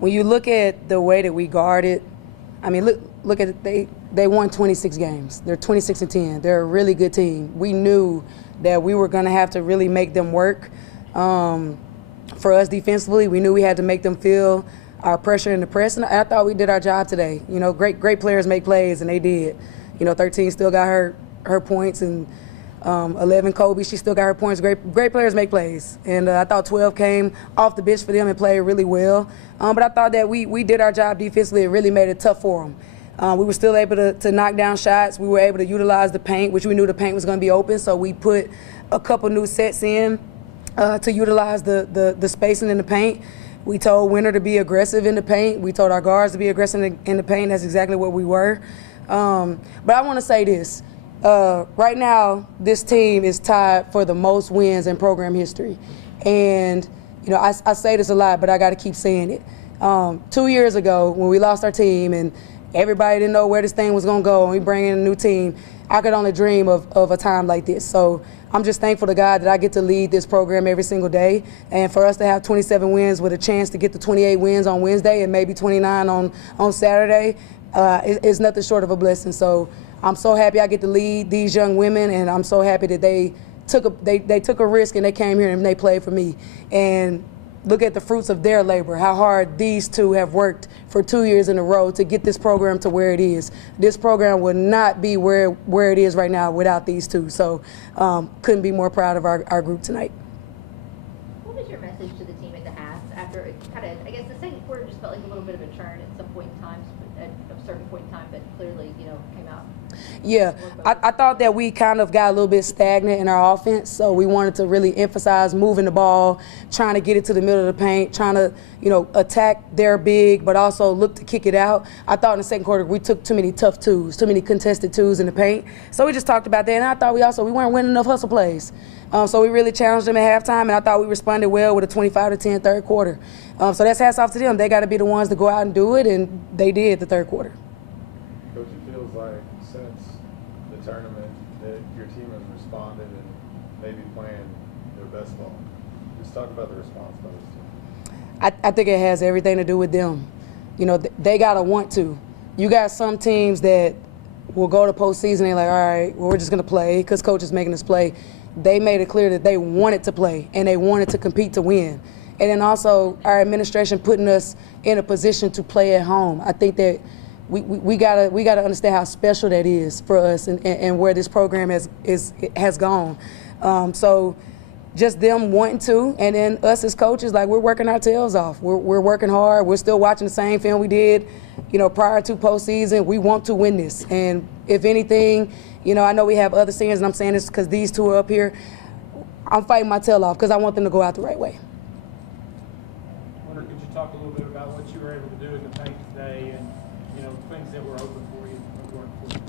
when you look at the way that we guarded, I mean, look at it. They won 26 games. They're 26-10. They're a really good team. We knew that we were going to have to really make them work. For us defensively, we knew we had to make them feel our pressure in the press, and I thought we did our job today. You know, great players make plays, and they did. You know, 13 still got her points, and 11 Kobe, she still got her points. Great players make plays, and I thought 12 came off the bench for them and played really well. But I thought that we did our job defensively. It really made it tough for them. We were still able to knock down shots. We were able to utilize the paint, which we knew the paint was going to be open, so we put a couple new sets in to utilize the spacing in the paint. We told Wynter to be aggressive in the paint. We told our guards to be aggressive in the paint. That's exactly what we were. But I want to say this. Right now, this team is tied for the most wins in program history. And, you know, I say this a lot, but I got to keep saying it. 2 years ago, when we lost our team and everybody didn't know where this thing was going to go and we bring in a new team, I could only dream of a time like this. So I'm just thankful to God that I get to lead this program every single day. And for us to have 27 wins with a chance to get to 28 wins on Wednesday and maybe 29 on Saturday is nothing short of a blessing. So I'm so happy I get to lead these young women, and I'm so happy that they took a risk and they came here and they played for me. And look at the fruits of their labor, how hard these two have worked for 2 years in a row to get this program to where it is. This program would not be where it is right now without these two. So couldn't be more proud of our group tonight. What was your message to the team at the half after it kind of, I guess the second quarter just felt like a little bit of a churn at some point in time, at a certain point in time, but clearly, you know, came out? Yeah, I thought that we kind of got a little bit stagnant in our offense, so we wanted to really emphasize moving the ball, trying to get it to the middle of the paint, trying to, you know, attack their big, but also look to kick it out. I thought in the second quarter we took too many tough twos, too many contested twos in the paint, so we just talked about that, and I thought we weren't winning enough hustle plays. So we really challenged them at halftime, and I thought we responded well with a 25-10 third quarter. So that's hats off to them. They got to be the ones to go out and do it, and they did the third quarter. Coach, it feels like since the tournament that your team has responded and maybe playing their best ball. Just talk about the response by this team. I think it has everything to do with them. You know, they got to want to. You got some teams that will go to postseason and they're like, all right, well, we're just going to play because coach is making us play. They made it clear that they wanted to play and they wanted to compete to win. And then also our administration putting us in a position to play at home. I think that we gotta understand how special that is for us and where this program has gone. So just them wanting to, and then us as coaches, like, we're working our tails off. We're working hard. We're still watching the same film we did, you know, prior to postseason. We want to win this, and if anything, you know, I know we have other seniors, and I'm saying this because these two are up here. I'm fighting my tail off because I want them to go out the right way. Wynter, could you talk a little bit about what you were able to do in the paint today, and you know, things that were open for you that weren't for you?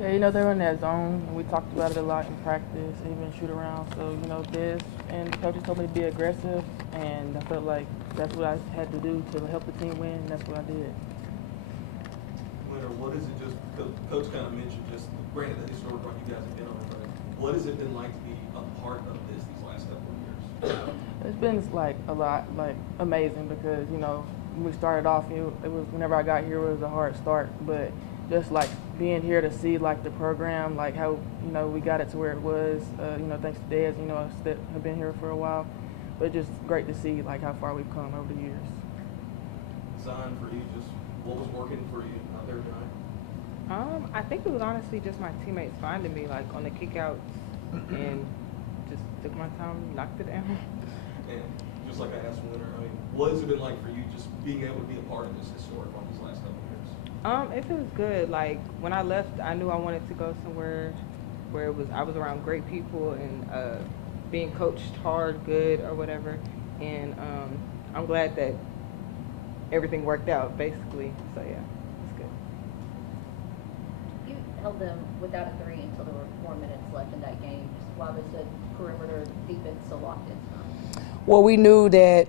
Yeah, you know, they were in that zone, and we talked about it a lot in practice, even shoot around. So, you know, this, and the coaches told me to be aggressive, and I felt like that's what I had to do to help the team win, and that's what I did. Wynter, what is it just, Coach kind of mentioned just, granted that historic run you guys have been on, but what has it been like to be a part of these last couple of years? It's been like a lot, like amazing, because, you know, when we started off, it was whenever I got here, it was a hard start, but just like being here to see like the program, like how, you know, we got it to where it was, you know, thanks to Des, you know, that have been here for a while, but just great to see like how far we've come over the years. Zyion, for you, just what was working for you out there tonight? I think it was honestly just my teammates finding me like on the kickouts and just took my time, knocked it down. And just like I asked Wynter, I mean, what has it been like for you just being able to be a part of this historic run these last couple of years? It feels good. Like when I left, I knew I wanted to go somewhere where I was around great people and being coached hard, good, or whatever. And I'm glad that everything worked out, basically. So yeah, it's good. You held them without a three until there were 4 minutes left in that game. Just why was the perimeter defense so locked in tonight? Well, we knew that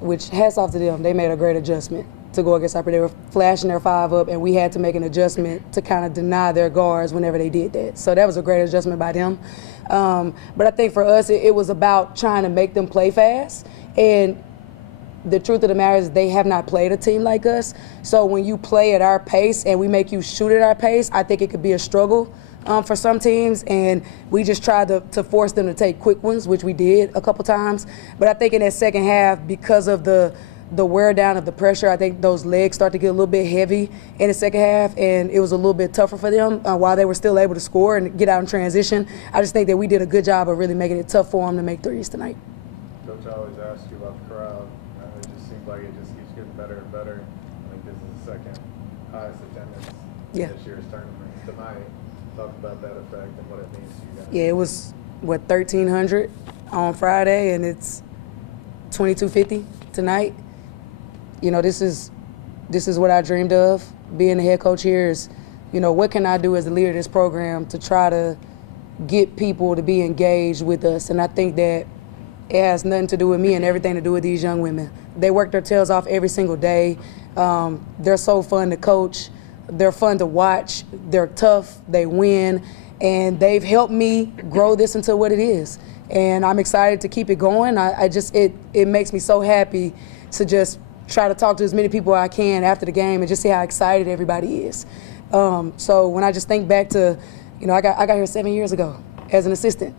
which hats off to them, they made a great adjustment to go against our. They were flashing their 5 up, and we had to make an adjustment to kind of deny their guards whenever they did that. So that was a great adjustment by them. But I think for us, it was about trying to make them play fast. And the truth of the matter is they have not played a team like us. So when you play at our pace and we make you shoot at our pace, I think it could be a struggle for some teams, and we just tried to force them to take quick ones, which we did a couple times. But I think in that second half, because of the wear down of the pressure, I think those legs start to get a little bit heavy in the second half, and it was a little bit tougher for them while they were still able to score and get out in transition. I just think that we did a good job of really making it tough for them to make threes tonight. Coach, I always ask you about the crowd. It just seems like it just keeps getting better and better. I think this is the second highest attendance this year's tournament. Tonight, talk about that effect and what it means to you guys. Yeah, it was, 1,300 on Friday, and it's 2,250 tonight. You know, this is what I dreamed of. Being the head coach here is, you know, what can I do as the leader of this program to try to get people to be engaged with us? And I think that it has nothing to do with me and everything to do with these young women. They work their tails off every single day. They're so fun to coach. They're fun to watch. They're tough. They win. And they've helped me grow this into what it is. And I'm excited to keep it going. It makes me so happy to just try to talk to as many people as I can after the game and just see how excited everybody is. So when I just think back to, you know, I got here 7 years ago as an assistant.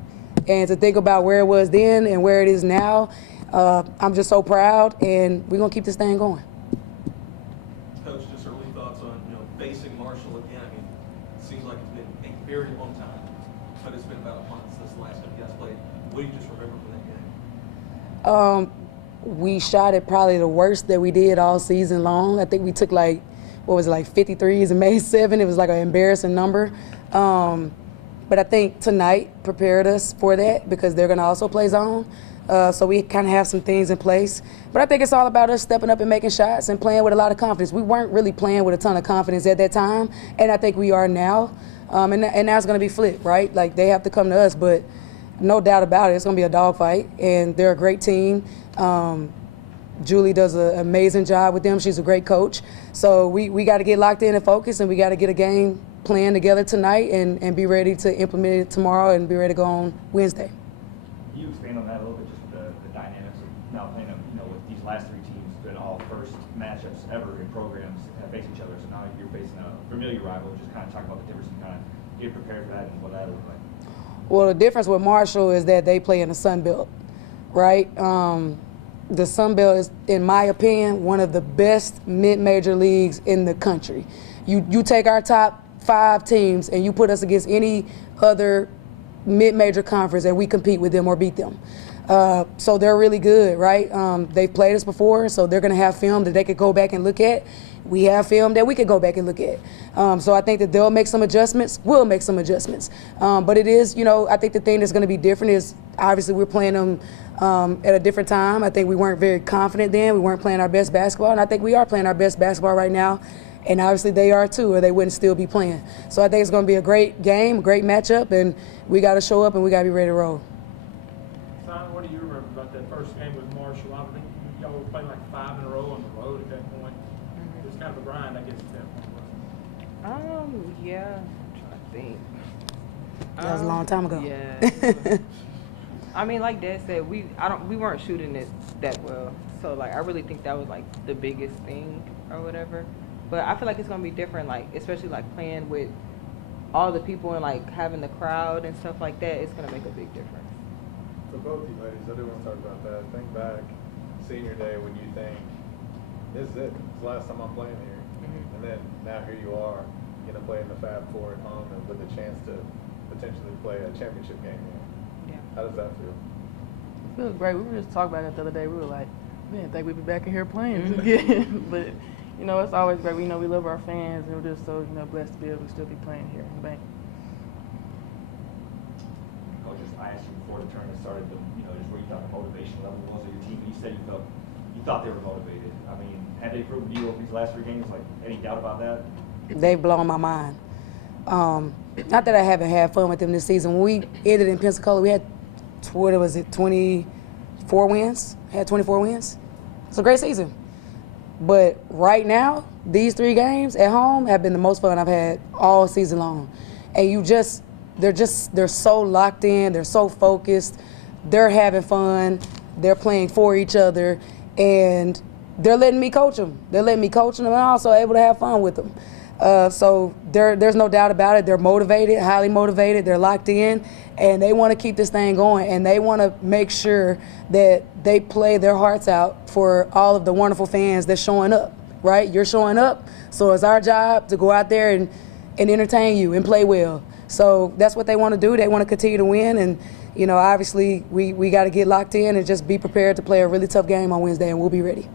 And to think about where it was then and where it is now, I'm just so proud, and we're going to keep this thing going. Coach, just early thoughts on, you know, facing Marshall again. I mean, it seems like it's been a very long time, but it's been about a month since the last time you guys played. What do you just remember from that game? We shot it probably the worst that we did all season long. I think we took 53s and made 7. It was like an embarrassing number. But I think tonight prepared us for that because they're going to also play zone. So we kind of have some things in place. But I think it's all about us stepping up and making shots and playing with a lot of confidence. We weren't really playing with a ton of confidence at that time, and I think we are now. And now it's going to be flipped, right? Like, they have to come to us, but no doubt about it, it's going to be a dogfight, and they're a great team. Julie does an amazing job with them. She's a great coach. So we got to get locked in and focused, and we got to get a game plan together tonight and be ready to implement it tomorrow and be ready to go on Wednesday. Can you expand on that a little bit, just the dynamics of now playing, with these last 3 teams, been all first matchups ever in programs that face each other. So now you're facing a familiar rival. Just kind of talk about the difference and kind of get prepared for that and what that looks like. Well, the difference with Marshall is that they play in the Sun Belt, right? The Sun Belt is, in my opinion, one of the best mid-major leagues in the country. You take our top 5 teams and you put us against any other mid-major conference and we compete with them or beat them. So they're really good, right? They've played us before, so they're going to have film that they could go back and look at. We have film that we could go back and look at. So I think that they'll make some adjustments. We'll make some adjustments. But it is, I think the thing that's going to be different is obviously we're playing them at a different time. I think we weren't very confident then. We weren't playing our best basketball, and I think we are playing our best basketball right now. And obviously they are too, or they wouldn't still be playing. So I think it's going to be a great game, a great matchup, and we got to show up and we got to be ready to roll. Simon, what do you remember about that first game with Marshall? I think y'all were playing like 5 in a row on the road at that point. It was kind of a grind, I guess, at that point. Yeah, I'm trying to think. That was a long time ago. Yeah. I mean, like Dad said, we weren't shooting it that well. So like, I really think that was like the biggest thing or whatever. But I feel like it's gonna be different, like especially like playing with all the people and like having the crowd and stuff like that. It's gonna make a big difference. For both you ladies, I do want to talk about that. Think back, senior day, when you think, this is it. It's the last time I'm playing here. Mm-hmm. And then now here you are, going to play in the Fab Four at home and with a chance to potentially play a championship game here. Yeah. How does that feel? It feels great. We were just talking about it the other day. We were like, we didn't think we'd be back in here playing again. But, it's always great. We love our fans, and we're just so, blessed to be able to still be playing here in the bank. I asked you before the tournament started, just where you thought the motivation level was of your team. You said you thought they were motivated. I mean, had they proven to you over these last 3 games? Like, any doubt about that? They've blown my mind. Not that I haven't had fun with them this season. When we ended in Pensacola, we had, 24 wins? Had 24 wins. It's a great season. But right now, these 3 games at home have been the most fun I've had all season long. And they're so locked in, they're so focused, they're having fun, they're playing for each other, and they're letting me coach them. They're letting me coach them, and I'm also able to have fun with them. So there's no doubt about it. They're motivated, highly motivated. They're locked in, and they want to keep this thing going, and they want to make sure that they play their hearts out for all of the wonderful fans that's showing up, right? You're showing up, so it's our job to go out there and entertain you and play well. So that's what they want to do. They want to continue to win, and obviously we got to get locked in and just be prepared to play a really tough game on Wednesday, and we'll be ready.